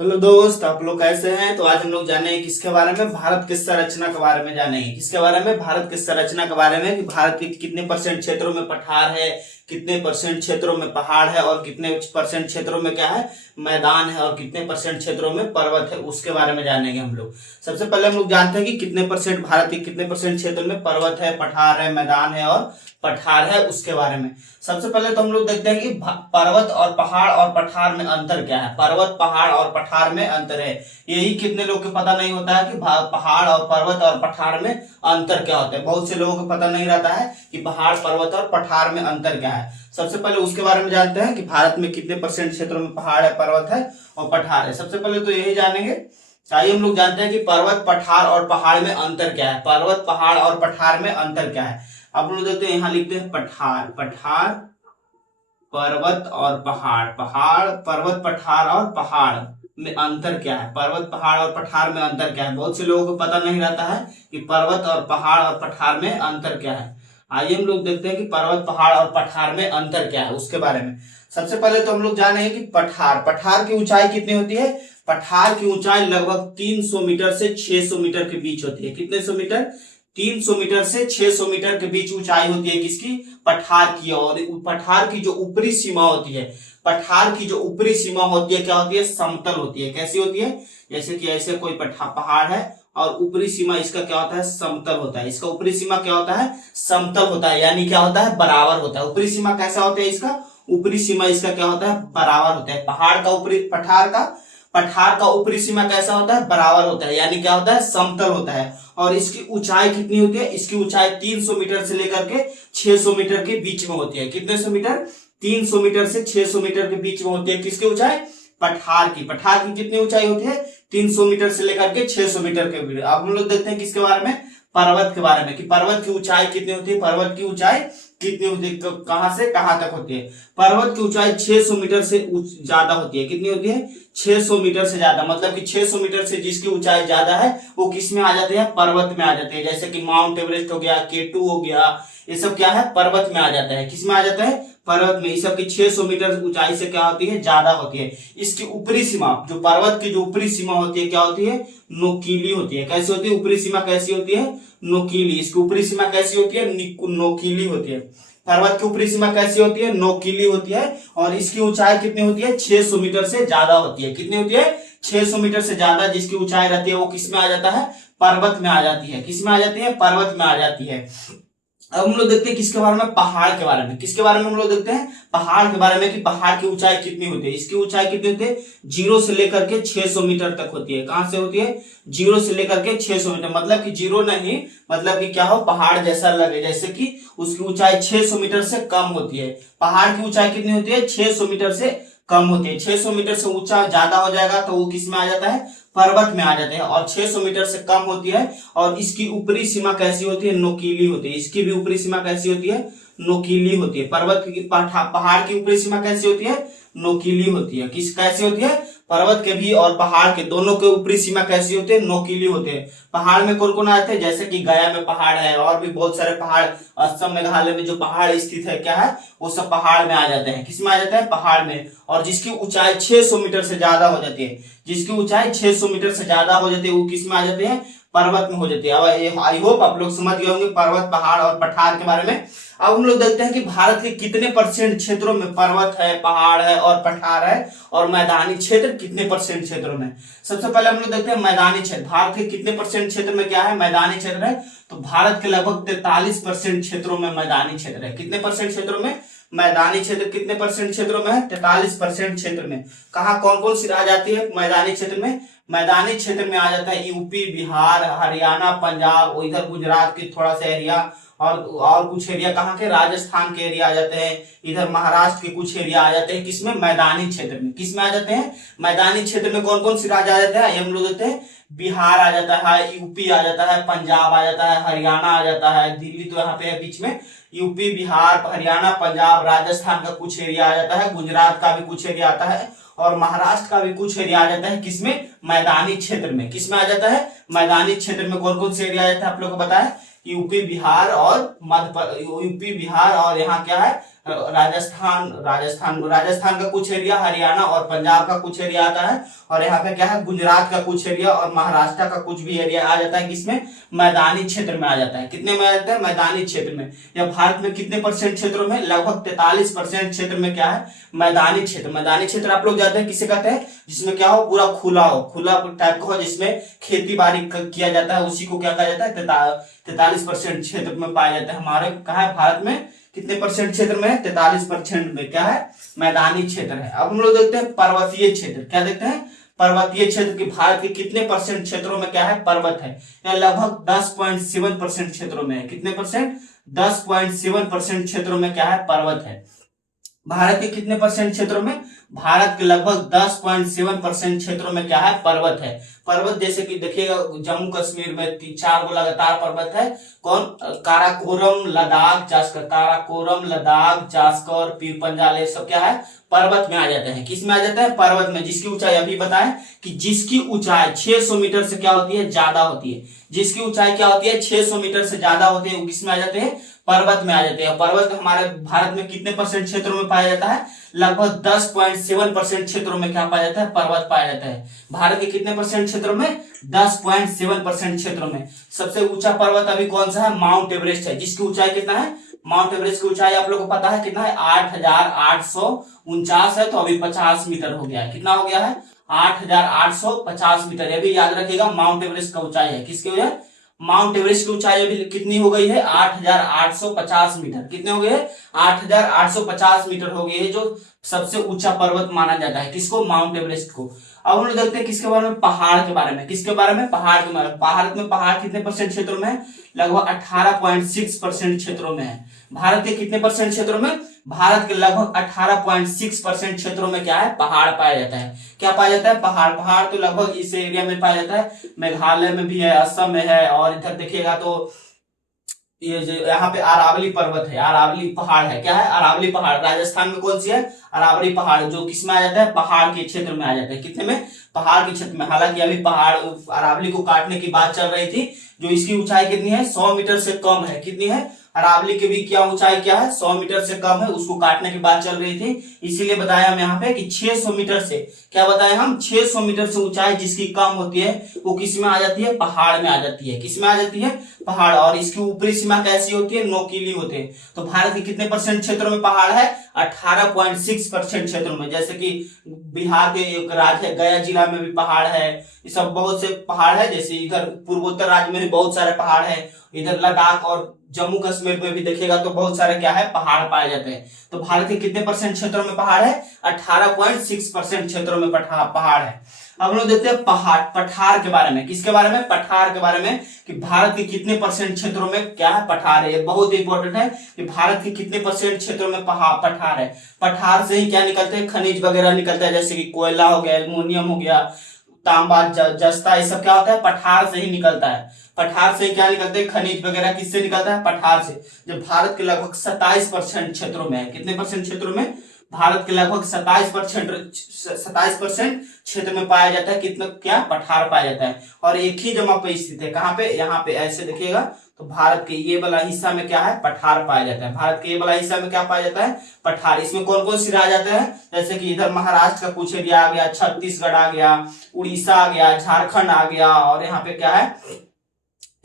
Hello दोस्त, आप लोग कैसे हैं। तो आज हम लोग जानेंगे किसके बारे में, भारत की संरचना के बारे में जानेंगे। किसके बारे में, भारत की संरचना के बारे में कि भारत के कितने परसेंट क्षेत्रों में पठार है, कितने परसेंट क्षेत्रों में पहाड़ है और कितने परसेंट क्षेत्रों में क्या है, मैदान है और कितने परसेंट क्षेत्रों में पर्वत है, उसके बारे में जानेंगे हम लोग। सबसे पहले हम लोग जानते हैं कि कितने परसेंट भारत के कितने परसेंट क्षेत्र में पर्वत है, पठार है, मैदान है और पठार है, उसके बारे में। सबसे पहले तो हम लोग देखते हैं कि पर्वत और पहाड़ और पठार में अंतर क्या है। पर्वत, पहाड़ और पठार में अंतर है। यही कितने लोग को पता नहीं होता है कि पहाड़ और पर्वत और पठार में अंतर क्या होता है। बहुत से लोगों को पता नहीं रहता है कि पहाड़, पर्वत और पठार में अंतर क्या है। सबसे पहले उसके बारे में जानते हैं कि भारत में कितने परसेंट क्षेत्रों में पहाड़ है, पर्वत है और पठार है। सबसे पहले तो यही जानेंगे। आइए हम लोग जानते हैं कि पर्वत, पठार और पहाड़ में अंतर क्या है। पर्वत, पहाड़ और पठार में अंतर क्या है। अब लोग देखते हैं, यहां लिखते हैं पठार, पठार, पर्वत और पहाड़, पहाड़, पर्वत, पठार और पहाड़ में अंतर क्या है। पर्वत, पहाड़ और पठार में अंतर क्या है। बहुत से लोगों को पता नहीं रहता है कि पर्वत और पहाड़ और पठार में अंतर क्या है। आइए हम लोग देखते हैं कि पर्वत, पहाड़ और पठार में अंतर क्या है, उसके बारे में। सबसे पहले तो हम लोग जाने कि पठार, पठार की ऊंचाई कितनी होती है। पठार की ऊंचाई लगभग 300 मीटर से 600 मीटर के बीच होती है। कितने सौ मीटर, 300 मीटर से 600 मीटर के बीच ऊंचाई होती है किसकी, पठार की। और पठार की जो ऊपरी सीमा होती है, पठार की जो ऊपरी सीमा होती है क्या होती है, समतल होती है। कैसी होती है, जैसे कि ऐसे कोई पहाड़ है और ऊपरी सीमा इसका क्या होता है, समतल होता है। इसका ऊपरी सीमा क्या होता है, समतल होता है, यानी क्या होता है, बराबर होता है। ऊपरी सीमा कैसा होता है इसका, ऊपरी सीमा इसका क्या होता है, बराबर होता है। पहाड़ का ऊपरी, पठार का ऊपरी सीमा कैसा होता है, बराबर होता है, यानी क्या होता है, समतल होता है। और इसकी ऊंचाई कितनी होती है, इसकी ऊंचाई 300 मीटर से लेकर के 600 मीटर के बीच में होती है। कितने सौ मीटर, 300 मीटर से 600 मीटर के बीच में होती है। किसकी ऊंचाई, पठार की। पठार की कितनी ऊंचाई होती है, 300 मीटर से लेकर के 600 मीटर के बीच। अब हम लोग देखते हैं किसके बारे में, पर्वत के बारे में, कि पर्वत की ऊंचाई कितनी होती है। पर्वत की ऊंचाई कितनी होती है, कहां से कहां तक होती है। पर्वत की ऊंचाई 600 मीटर से ज्यादा होती है। कितनी होती है, 600 मीटर से ज्यादा। मतलब कि 600 मीटर से जिसकी ऊंचाई ज्यादा है वो किस में आ जाते हैं, पर्वत में आ जाते हैं। जैसे कि माउंट एवरेस्ट हो गया, K2 हो गया, ये सब क्या है, पर्वत में आ जाता है। किस में आ जाता है, पर्वत में। ये सब की 600 मीटर ऊंचाई से क्या होती है, ज्यादा होती है। इसकी ऊपरी सीमा, जो पर्वत की जो ऊपरी सीमा होती है क्या होती है, नोकीली होती है। कैसी होती है, ऊपरी सीमा कैसी होती है, नोकीली। इसकी ऊपरी सीमा कैसी होती है, नोकीली होती है। पर्वत की ऊपरी सीमा कैसी होती है, नोकीली होती है। और इसकी ऊंचाई कितनी होती है, 600 मीटर से ज्यादा होती है। कितनी होती है, 600 मीटर से ज्यादा जिसकी ऊंचाई रहती है वो किस में आ जाता है, पर्वत में आ जाती है। किस में आ जाती है, पर्वत में आ जाती है। अब हम लोग देखते हैं किसके बारे में, पहाड़ के बारे में। किसके बारे में हम लोग देखते हैं, पहाड़ के बारे में, कि पहाड़ की ऊंचाई कितनी होती है। इसकी ऊंचाई कितनी होती है, 0 से लेकर के 600 मीटर तक होती है। कहां से होती है, 0 से लेकर के 600 मीटर। मतलब कि 0 नहीं, मतलब कि क्या हो, पहाड़ जैसा लगे, जैसे कि उसकी ऊंचाई 600 मीटर से कम होती है। पहाड़ की ऊंचाई कितनी होती है, 600 मीटर से कम होती है। 600 मीटर से ऊंचा ज्यादा हो जाएगा तो वो किस में आ जाता है, पर्वत में आ जाते हैं। और 600 मीटर से कम होती है और इसकी ऊपरी सीमा कैसी होती है, नोकीली होती है। इसकी भी ऊपरी सीमा कैसी होती है, नोकीली होती है। पर्वत की, पहाड़ की ऊपरी सीमा कैसी होती है, नोकीली होती है। किस कैसी होती है, पर्वत के भी और पहाड़ के दोनों के ऊपरी सीमा कैसी होती है, नोकीली होते हैं। पहाड़ में कौन कौन आते हैं, जैसे कि गया में पहाड़ है और भी बहुत सारे पहाड़, असम मेघालय में जो पहाड़ स्थित है क्या है, वो सब पहाड़ में आ जाते हैं। किस में आ जाते हैं, पहाड़ में। और जिसकी ऊंचाई 600 मीटर से ज्यादा हो जाती है, जिसकी ऊंचाई 600 मीटर से ज्यादा हो जाती है वो किस में आ जाते हैं, पर्वत में हो जाती है। अब आई होप आप लोग समझ गए होंगे पर्वत, पहाड़ और पठार के बारे में। अब हम लोग देखते हैं कि भारत के कितने परसेंट क्षेत्रों में पर्वत है, पहाड़ है और पठार है, और मैदानी क्षेत्र कितने परसेंट क्षेत्रों में। सबसे पहले हम लोग देखते हैं मैदानी क्षेत्र। भारत के कितने परसेंट क्षेत्र में क्या है, मैदानी क्षेत्र है। तो भारत के लगभग 43% क्षेत्रों में मैदानी क्षेत्र है। कितने परसेंट क्षेत्रों में, मैदानी क्षेत्र कितने परसेंट क्षेत्रों में है, 43% क्षेत्र में। कहा कौन कौन सी आ जाती है मैदानी क्षेत्र में, मैदानी क्षेत्र में आ जाता है यूपी, बिहार, हरियाणा, पंजाब, इधर गुजरात के थोड़ा सा एरिया, और कुछ एरिया कहाँ के, राजस्थान के एरिया आ जाते हैं। इधर महाराष्ट्र के कुछ एरिया आ जाते हैं। किसमें, मैदानी क्षेत्र में। किस में आ जाते हैं, मैदानी क्षेत्र में। कौन कौन सी राज्य आ जाते हैं, ये हम लोग देते हैं, बिहार आ जाता है, यूपी आ जाता है, पंजाब आ जाता है, हरियाणा आ जाता है, दिल्ली तो यहाँ पे है बीच में। यूपी, बिहार, हरियाणा, पंजाब, राजस्थान का कुछ एरिया आ जाता है, गुजरात का भी कुछ एरिया आता है और महाराष्ट्र का भी कुछ एरिया आ जाता है। किसमें, मैदानी क्षेत्र में। किसमें आ जाता है, मैदानी क्षेत्र में। कौन कौन से एरिया आ जाता है आप लोग को बताया, यूपी, बिहार और यूपी, बिहार और यहाँ क्या है, राजस्थान का कुछ एरिया, हरियाणा और पंजाब का कुछ एरिया आता है, और यहाँ पे क्या है गुजरात का कुछ एरिया और महाराष्ट्र का कुछ भी एरिया आ जाता है, किसमें मैदानी क्षेत्र में आ जाता है। कितने में आ जाता है मैदानी क्षेत्र में। या भारत में कितने परसेंट क्षेत्रों में, लगभग 43% क्षेत्र में क्या है मैदानी क्षेत्र। मैदानी क्षेत्र आप लोग जानते हैं किसे कहते हैं, जिसमें क्या हो पूरा खुला हो, खुला टाइप का हो, जिसमें खेती बाड़ी किया जाता है, उसी को क्या कहा जाता है 43% क्षेत्र में पाया जाता है। हमारे कहा है भारत में कितने परसेंट क्षेत्र में, 43% में क्या है मैदानी क्षेत्र है। अब हम लोग देखते हैं पर्वतीय क्षेत्र। क्या देखते हैं पर्वतीय क्षेत्र की भारत के कितने परसेंट क्षेत्रों में क्या है पर्वत है। या लगभग 10.7% क्षेत्रों में है। कितने परसेंट, 10.7% क्षेत्रों में क्या है पर्वत है। भारत के कितने परसेंट क्षेत्रों में, भारत के लगभग 10.7% क्षेत्रों में क्या है पर्वत है। पर्वत जैसे कि देखिएगा जम्मू कश्मीर में 4 गो लगातार पर्वत है। कौन, काराकोरम, लद्दाख, जास्कर, काराकोरम, लद्दाख, जास्कर, पीर पंजाल, ये सब क्या है पर्वत में आ जाते हैं। किस में आ जाता है पर्वत में, जिसकी ऊंचाई अभी बताएं कि जिसकी ऊंचाई 600 मीटर से क्या होती है ज्यादा होती है। जिसकी ऊंचाई क्या होती है 600 मीटर से ज्यादा होती है, वो किसमें आ जाते हैं पर्वत में आ जाते हैं। पर्वत हमारे भारत में कितने परसेंट क्षेत्रों में पाया जाता है, लगभग 10.7% क्षेत्रों में क्या पाया जाता है पर्वत पाया जाता है। भारत के कितने परसेंट क्षेत्रों में, 10.7% क्षेत्रों में। सबसे ऊंचा पर्वत अभी कौन सा है, माउंट एवरेस्ट है, जिसकी ऊंचाई कितना है, माउंट एवरेस्ट की ऊंचाई आप लोगों को पता है कितना है 8,849 है। तो अभी 50 मीटर हो गया है। कितना हो गया है 8,850 मीटर। ये भी याद रखिएगा माउंट एवरेस्ट का ऊंचाई है, किसकी वजह, माउंट एवरेस्ट की ऊंचाई अभी कितनी हो गई है 8,850 मीटर। कितने हो गए 8,850 मीटर हो गई है, जो सबसे ऊंचा पर्वत माना जाता है किसको, माउंट एवरेस्ट को। अब हम लोग देखते हैं किसके बारे में, पहाड़ के बारे में। किसके बारे में, पहाड़ के बारे में। भारत में पहाड़ कितने परसेंट क्षेत्रों में है, लगभग 18.6% क्षेत्रों में है। भारत के कितने परसेंट क्षेत्रों में, भारत के लगभग 18.6% क्षेत्रों में क्या है पहाड़ पाया जाता है। क्या पाया जाता है पहाड़। पहाड़ तो लगभग इस एरिया में पाया जाता है, मेघालय में भी है, असम में है, और इधर देखिएगा तो ये जो यहाँ पे अरावली पर्वत है, अरावली पहाड़ है। क्या है अरावली पहाड़। राजस्थान में कौन सी है, अरावली पहाड़, जो किसमें आ जाता है पहाड़ के क्षेत्र में आ जाता है। कितने में, पहाड़ के क्षेत्र में। हालांकि अभी पहाड़ अरावली को काटने की बात चल रही थी, जो इसकी ऊंचाई कितनी है 100 मीटर से कम है। कितनी है, अरावली की भी क्या ऊंचाई क्या है 100 मीटर से कम है, उसको काटने की बात चल रही थी। इसीलिए बताया हम यहाँ पे कि 600 मीटर से, क्या बताया हम 600 मीटर से ऊंचाई जिसकी कम होती है वो किस में आ जाती है, पहाड़ में आ जाती है। किस में आ जाती है, पहाड़। और इसकी ऊपरी सीमा कैसी होती है, नोकीली होती है। तो भारत के कितने परसेंट क्षेत्रों में पहाड़ है, 18.6% क्षेत्रों में। जैसे कि बिहार के एक राज्य है गया जिला में भी पहाड़ है, ये सब बहुत से पहाड़ है। जैसे इधर पूर्वोत्तर राज्य में भी बहुत सारे पहाड़ है, इधर लद्दाख और जम्मू कश्मीर में भी देखिएगा तो बहुत सारे क्या है पहाड़ पाए जाते हैं। तो भारत के कितने परसेंट क्षेत्रों में पहाड़ है, 18.6% क्षेत्रों में पहाड़ है। अब हम लोग देखते हैं पठार के बारे में। किसके बारे में, पठार के बारे में, कि भारत के कितने परसेंट क्षेत्रों में क्या है पठार है। ये बहुत इंपॉर्टेंट है कि भारत के कितने परसेंट क्षेत्रों में पठार है। पठार से ही क्या निकलते हैं, खनिज वगैरह निकलता है, जैसे कि कोयला हो गया, एल्युमिनियम हो गया, तांबा, जस्ता, ये सब क्या होता है पठार से ही निकलता है। पठार से क्या निकलते हैं, खनिज वगैरह किससे निकलता है, पठार से। जब भारत के लगभग 27% क्षेत्रों में है, कितने परसेंट क्षेत्रों में, भारत के लगभग 27% क्षेत्र में पाया जाता है, कितना क्या पठार पाया जाता है। और एक ही जगह पे स्थित है, कहाँ पे, यहाँ पे ऐसे देखिएगा तो भारत के ये वाला हिस्सा में क्या है पठार पाया जाता है। भारत के ये वाला हिस्सा में क्या पाया जाता है, पठार। इसमें कौन कौन सी राज्य आते हैं, जैसे कि इधर महाराष्ट्र का कुछ एरिया आ गया, छत्तीसगढ़ आ गया, उड़ीसा आ गया, झारखंड आ गया, और यहाँ पे क्या है,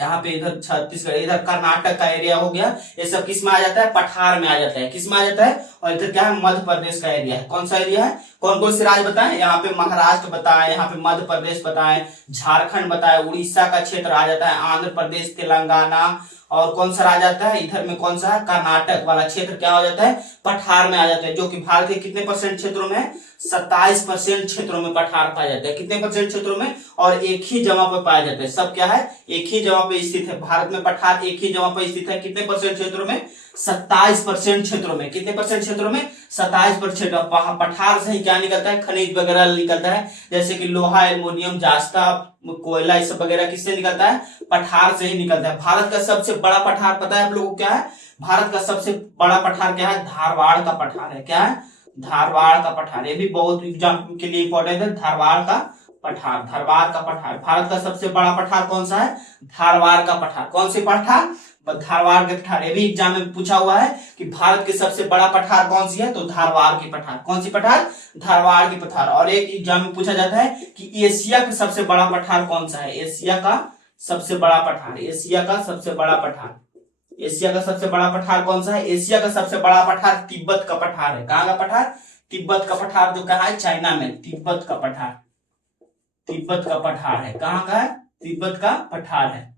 यहाँ पे इधर छत्तीसगढ़, इधर कर्नाटक का एरिया हो गया। ये सब किस में आ जाता है, पठार में आ जाता है। किस में आ जाता है, और इधर क्या है मध्य प्रदेश का एरिया है। कौन सा एरिया है, कौन कौन से राज्य बताएं, यहाँ पे महाराष्ट्र बताएं, यहाँ पे मध्य प्रदेश बताएं, झारखंड बताएं, उड़ीसा का क्षेत्र आ जाता है, आंध्र प्रदेश, तेलंगाना, और कौन सा राज्य आता है इधर में, कौन सा है कर्नाटक वाला क्षेत्र क्या हो जाता है पठार में आ जाता है। जो कि भारत के कितने परसेंट क्षेत्रों में, 27% क्षेत्रों में पठार पाया जाता है। कितने परसेंट क्षेत्रों में, और एक ही जगह पर पाया जाता है। सब क्या है एक ही जगह पे स्थित है। भारत में पठार एक ही जगह पर स्थित है। कितने परसेंट क्षेत्रों में, 27% क्षेत्रों में। कितने परसेंट क्षेत्रों में, 27%। पठार से ही क्या निकलता है, खनिज वगैरह निकलता है, जैसे कि लोहा, एल्युमिनियम, जास्ता, कोयला, ये सब वगैरह किससे निकलता है, पठार से ही निकलता है। भारत का सबसे बड़ा पठार पता है आप लोगों को क्या है, भारत का सबसे बड़ा पठार क्या है, धारवाड़ का पठार है। क्या है, धारवाड़ का पठार। ये भी बहुत एग्जाम के लिए इंपॉर्टेंट है, धारवाड़ का पठार, धारवाड़ का पठार। भारत का सबसे बड़ा पठार कौन सा है? धारवाड़ का पठार। कौन से पठार? धारवाड़ के पठार। ये भी एग्जाम में पूछा हुआ है कि भारत के सबसे बड़ा पठार कौन सी है, तो धारवाड़ की पठार। कौन सी पठार? धारवाड़ की पठार। और एक एग्जाम में पूछा जाता है कि एशिया का सबसे बड़ा पठार कौन सा है? एशिया का सबसे बड़ा पठार, एशिया का सबसे बड़ा पठार, एशिया का सबसे बड़ा पठार कौन सा है? एशिया का सबसे बड़ा पठार तिब्बत का पठार है। कहाँ का पठार? तिब्बत का पठार, जो कहाँ है? चाइना में। तिब्बत का पठार, तिब्बत का पठार है। कहाँ का है? तिब्बत का पठार है।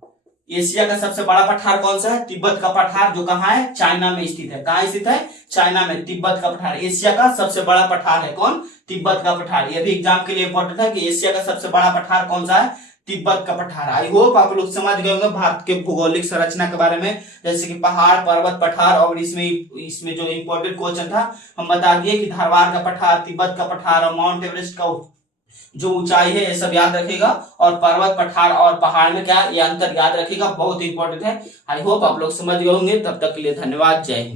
एशिया का सबसे बड़ा पठार कौन सा है? तिब्बत का पठार, जो कहाँ है? चाइना में स्थित है। कहाँ स्थित है? चाइना में। तिब्बत का पठार एशिया का सबसे बड़ा पठार है। कौन? तिब्बत का पठार। यह भी एग्जाम के लिए इंपॉर्टेंट है कि एशिया का सबसे बड़ा पठार कौन सा है? तिब्बत का पठार। आई होप आप लोग समझ गए होंगे भारत के भौगोलिक संरचना के बारे में, जैसे कि पहाड़, पर्वत, पठार। और इसमें जो इंपॉर्टेंट क्वेश्चन था हम बता दिए कि धारवाड़ का पठार, तिब्बत का पठार और माउंट एवरेस्ट का जो ऊंचाई है, ये सब याद रखेगा। और पर्वत, पठार और पहाड़ में क्या, ये अंतर याद रखेगा, बहुत इंपॉर्टेंट है। आई होप आप लोग समझ गए होंगे। तब तक के लिए धन्यवाद। जय हिंद।